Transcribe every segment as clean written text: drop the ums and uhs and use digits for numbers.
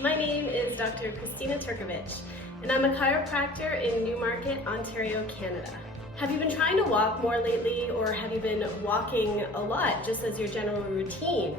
My name is Dr. Kristina Turkewitsch, and I'm a chiropractor in Newmarket, Ontario, Canada. Have you been trying to walk more lately, or have you been walking a lot just as your general routine?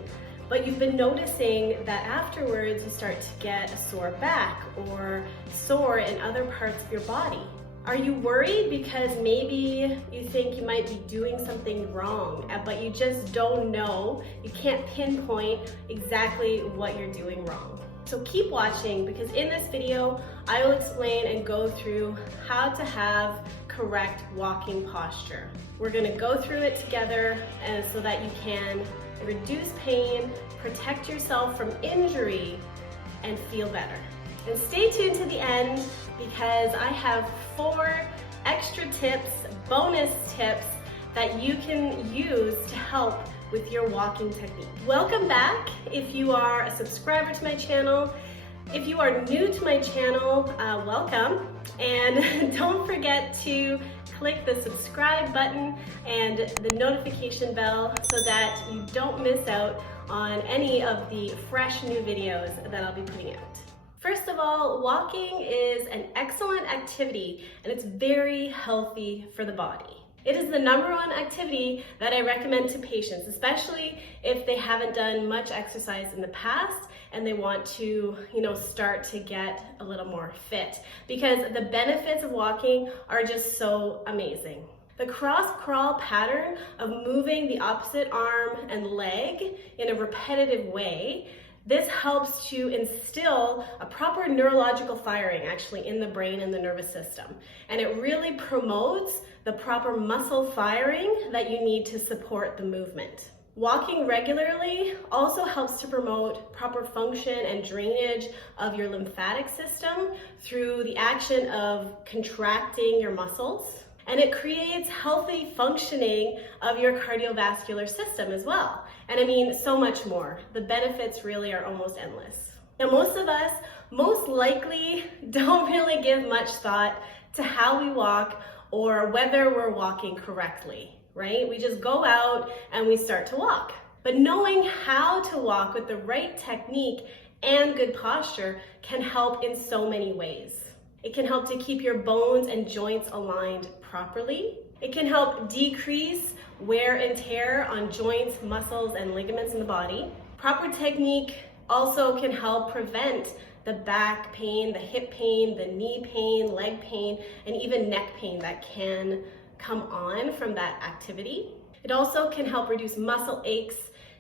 But you've been noticing that afterwards you start to get a sore back or sore in other parts of your body. Are you worried because maybe you think you might be doing something wrong, but you just don't know, you can't pinpoint exactly what you're doing wrong? So keep watching, because in this video, I will explain and go through how to have correct walking posture. We're gonna go through it together and so that you can reduce pain, protect yourself from injury, and feel better. And stay tuned to the end, because I have 4 extra tips, bonus tips, that you can use to help with your walking technique. Welcome back if you are a subscriber to my channel. If you are new to my channel, welcome. And don't forget to click the subscribe button and the notification bell so that you don't miss out on any of the fresh new videos that I'll be putting out. First of all, walking is an excellent activity and it's very healthy for the body. It is the #1 activity that I recommend to patients, especially if they haven't done much exercise in the past and they want to, start to get a little more fit, because the benefits of walking are just so amazing. The cross crawl pattern of moving the opposite arm and leg in a repetitive way, this helps to instill a proper neurological firing actually in the brain and the nervous system. And it really promotes the proper muscle firing that you need to support the movement. Walking regularly also helps to promote proper function and drainage of your lymphatic system through the action of contracting your muscles. And it creates healthy functioning of your cardiovascular system as well. And I mean, so much more. The benefits really are almost endless. Now, most of us most likely don't really give much thought to how we walk or whether we're walking correctly, right? We just go out and we start to walk. But knowing how to walk with the right technique and good posture can help in so many ways. It can help to keep your bones and joints aligned properly. It can help decrease wear and tear on joints, muscles, and ligaments in the body. Proper technique also can help prevent the back pain, the hip pain, the knee pain, leg pain, and even neck pain that can come on from that activity. It also can help reduce muscle aches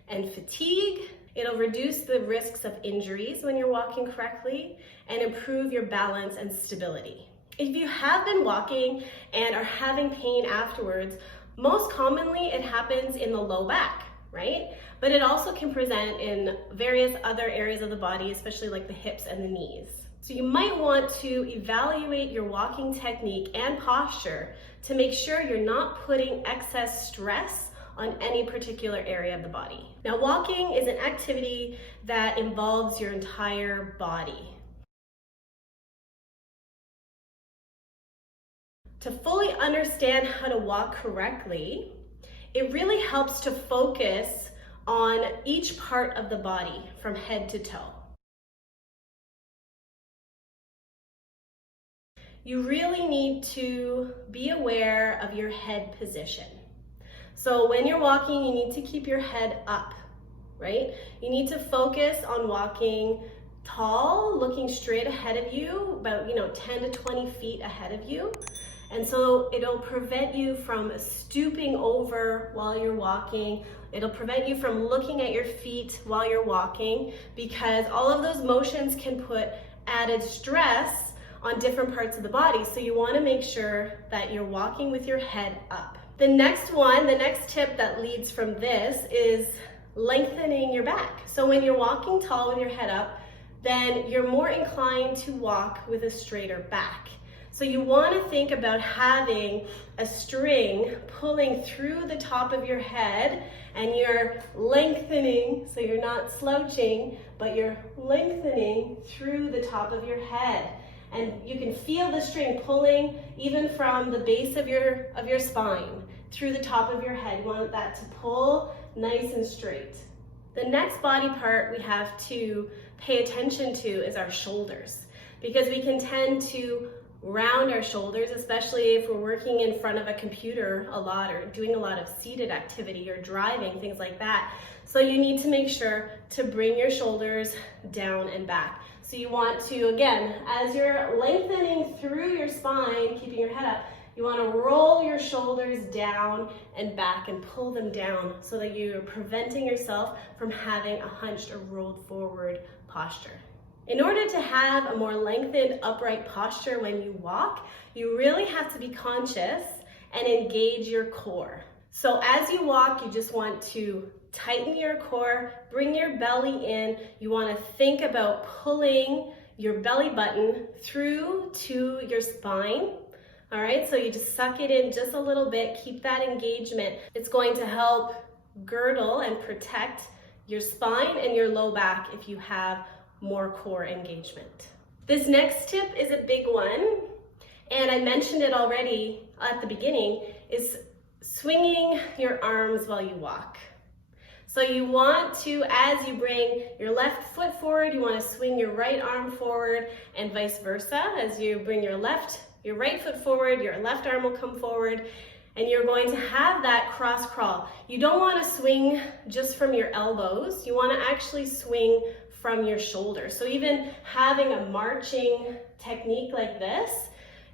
and fatigue. It'll reduce the risks of injuries when you're walking correctly and improve your balance and stability. If you have been walking and are having pain afterwards, most commonly it happens in the low back, right? But it also can present in various other areas of the body, especially like the hips and the knees. So you might want to evaluate your walking technique and posture to make sure you're not putting excess stress on any particular area of the body. Now, walking is an activity that involves your entire body. To fully understand how to walk correctly, it really helps to focus on each part of the body from head to toe. You really need to be aware of your head position. So when you're walking, you need to keep your head up, right? You need to focus on walking tall, looking straight ahead of you, about 10 to 20 feet ahead of you. And so it'll prevent you from stooping over while you're walking. It'll prevent you from looking at your feet while you're walking, because all of those motions can put added stress on different parts of the body. So you want to make sure that you're walking with your head up. The next tip that leads from this is lengthening your back. So when you're walking tall with your head up, then you're more inclined to walk with a straighter back. So you want to think about having a string pulling through the top of your head, and you're lengthening, so you're not slouching, but you're lengthening through the top of your head. And you can feel the string pulling even from the base of your spine through the top of your head. You want that to pull nice and straight. The next body part we have to pay attention to is our shoulders, because we can tend to round our shoulders, especially if we're working in front of a computer a lot or doing a lot of seated activity or driving, things like that. So you need to make sure to bring your shoulders down and back. So you want to, again, as you're lengthening through your spine, keeping your head up, you want to roll your shoulders down and back and pull them down so that you're preventing yourself from having a hunched or rolled forward posture. In order to have a more lengthened upright posture when you walk, you really have to be conscious and engage your core. So as you walk, you just want to tighten your core, bring your belly in. You want to think about pulling your belly button through to your spine. All right, so you just suck it in just a little bit, keep that engagement. It's going to help girdle and protect your spine and your low back if you have more core engagement. This next tip is a big one, and I mentioned it already at the beginning, is swinging your arms while you walk. So you want to, as you bring your left foot forward, you want to swing your right arm forward and vice versa. As you bring your right foot forward, your left arm will come forward, and you're going to have that cross crawl. You don't want to swing just from your elbows. You want to actually swing from your shoulders. So even having a marching technique like this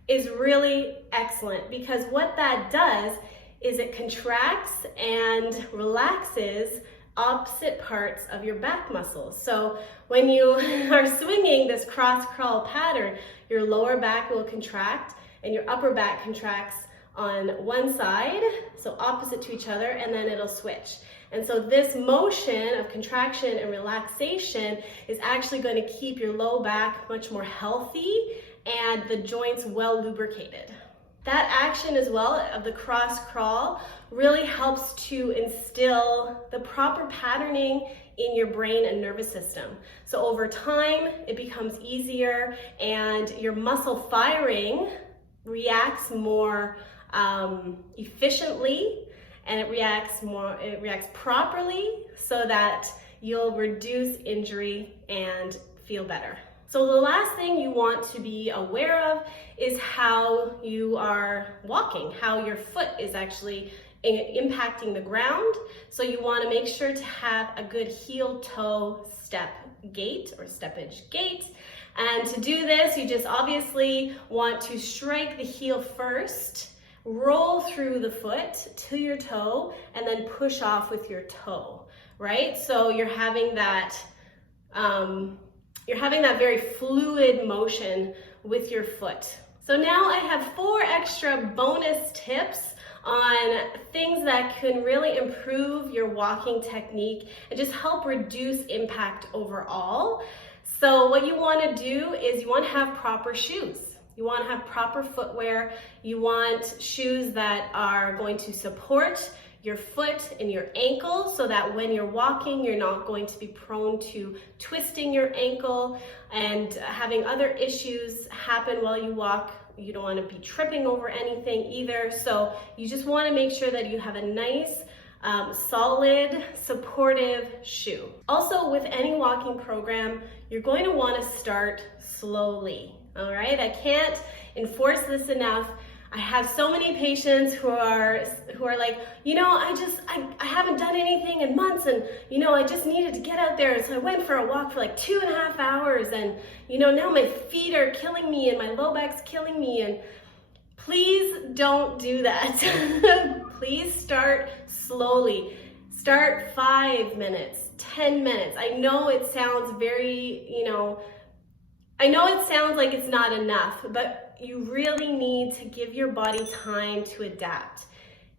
is really excellent, because what that does is it contracts and relaxes opposite parts of your back muscles. So when you are swinging this cross crawl pattern, your lower back will contract and your upper back contracts on one side, so opposite to each other, and then it'll switch. And so this motion of contraction and relaxation is actually going to keep your low back much more healthy and the joints well lubricated. That action as well of the cross crawl really helps to instill the proper patterning in your brain and nervous system. So over time, it becomes easier and your muscle firing reacts more efficiently, and it reacts properly so that you'll reduce injury and feel better. So the last thing you want to be aware of is how you are walking, how your foot is actually impacting the ground. So you want to make sure to have a good heel-toe step gait or steppage gait. And to do this, you just obviously want to strike the heel first, roll through the foot to your toe, and then push off with your toe, right? So you're having that very fluid motion with your foot. So now I have 4 extra bonus tips on things that can really improve your walking technique and just help reduce impact overall. So what you want to do is you want to have proper shoes. You want to have proper footwear. You want shoes that are going to support your foot and your ankle so that when you're walking, you're not going to be prone to twisting your ankle and having other issues happen while you walk. You don't want to be tripping over anything either. So you just want to make sure that you have a nice, solid, supportive shoe. Also, with any walking program, you're going to want to start slowly. All right, I can't enforce this enough. I have so many patients who are like, you know, I haven't done anything in months, and you know, I just needed to get out there, and so I went for a walk for like 2.5 hours, and you know, now my feet are killing me and my low back's killing me. And please don't do that. Please start slowly. Start 5 minutes, 10 minutes. I know it sounds I know it sounds like it's not enough, but you really need to give your body time to adapt.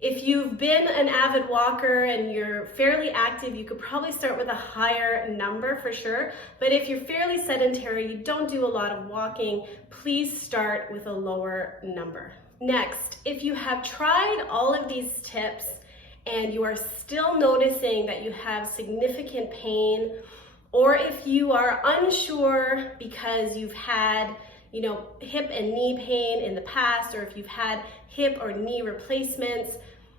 If you've been an avid walker and you're fairly active, you could probably start with a higher number for sure. But if you're fairly sedentary, you don't do a lot of walking, please start with a lower number. Next, if you have tried all of these tips and you are still noticing that you have significant pain, or if you are unsure because you've had, you know, hip and knee pain in the past, or if you've had hip or knee replacements,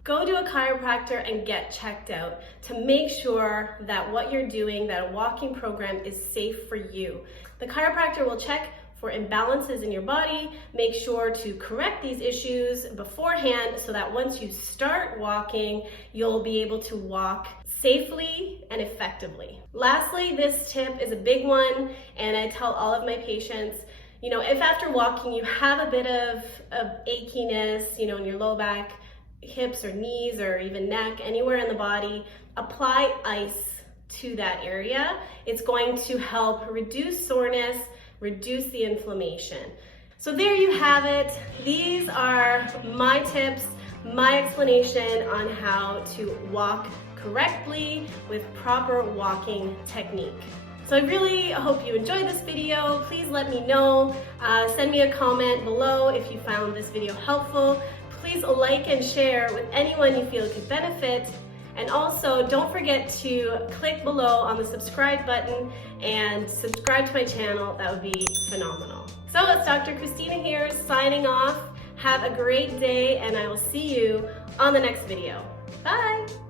go to a chiropractor and get checked out to make sure that what you're doing, that a walking program is safe for you. The chiropractor will check for imbalances in your body, make sure to correct these issues beforehand so that once you start walking, you'll be able to walk safely and effectively. Lastly, this tip is a big one, and I tell all of my patients, if after walking you have a bit of achiness, in your low back, hips or knees or even neck, anywhere in the body, apply ice to that area. It's going to help reduce soreness, reduce the inflammation. So there you have it. These are my tips, my explanation on how to walk correctly with proper walking technique. So I really hope you enjoyed this video. Please let me know. Send me a comment below if you found this video helpful. Please like and share with anyone you feel could benefit. And also, don't forget to click below on the subscribe button and subscribe to my channel. That would be phenomenal. So it's Dr. Kristina here, signing off. Have a great day, and I will see you on the next video. Bye!